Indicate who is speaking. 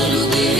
Speaker 1: Solo